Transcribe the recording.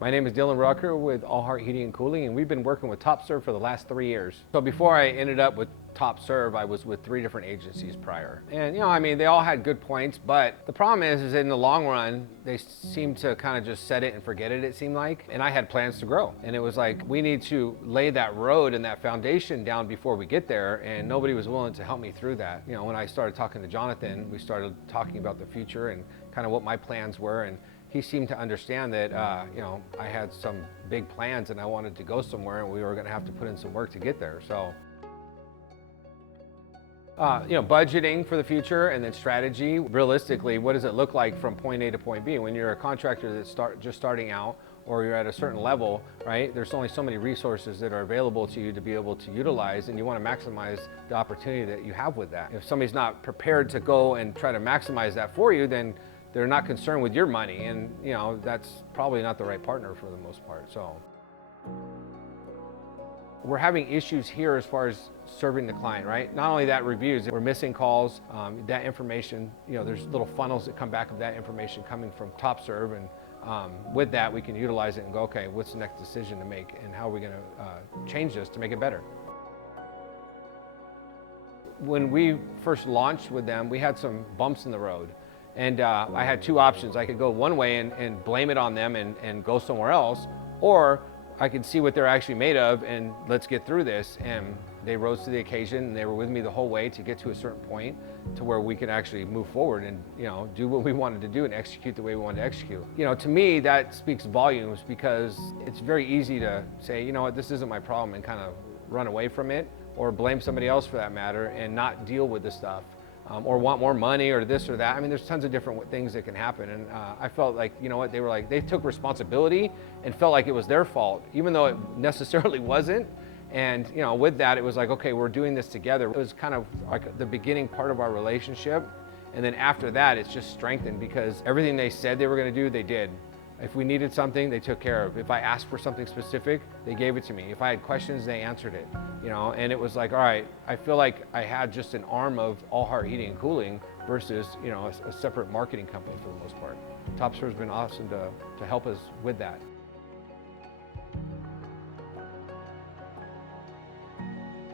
My name is Dylan Rucker with All Heart Heating and Cooling, and we've been working with TopServe for the last 3 years. So before I ended up with TopServe, I was with 3 different agencies prior. And they all had good points, but the problem is in the long run, they seem to kind of just set it and forget it seemed like. And I had plans to grow. And it was like, we need to lay that road and that foundation down before we get there. And nobody was willing to help me through that. When I started talking to Jonathan, we started talking about the future and kind of what my plans were. And he seemed to understand that, I had some big plans and I wanted to go somewhere and we were gonna have to put in some work to get there. So, budgeting for the future and then strategy. Realistically, what does it look like from point A to point B? When you're a contractor that's just starting out or you're at a certain level, right? There's only so many resources that are available to you to be able to utilize, and you wanna maximize the opportunity that you have with that. If somebody's not prepared to go and try to maximize that for you, then they're not concerned with your money, and that's probably not the right partner for the most part. So we're having issues here as far as serving the client, right? Not only that, reviews, we're missing calls, that information, there's little funnels that come back of that information coming from TopServe, and with that we can utilize it and go, okay, what's the next decision to make and how are we gonna change this to make it better? When we first launched with them, we had some bumps in the road. And I had 2 options. I could go one way and blame it on them and go somewhere else, or I could see what they're actually made of and let's get through this. And they rose to the occasion and they were with me the whole way to get to a certain point to where we could actually move forward and do what we wanted to do and execute the way we wanted to execute. To me, that speaks volumes, because it's very easy to say, you know what, this isn't my problem, and kind of run away from it, or blame somebody else for that matter and not deal with the stuff. Or want more money or this or that. I mean, there's tons of different things that can happen. And I felt like, they took responsibility and felt like it was their fault, even though it necessarily wasn't. And, with that, it was like, okay, we're doing this together. It was kind of like the beginning part of our relationship. And then after that, it's just strengthened, because everything they said they were going to do, they did. If we needed something, they took care of. If I asked for something specific, they gave it to me. If I had questions, they answered it. And it was like, all right, I feel like I had just an arm of All Heart Heating and Cooling versus, a separate marketing company for the most part. TopServe's been awesome to help us with that.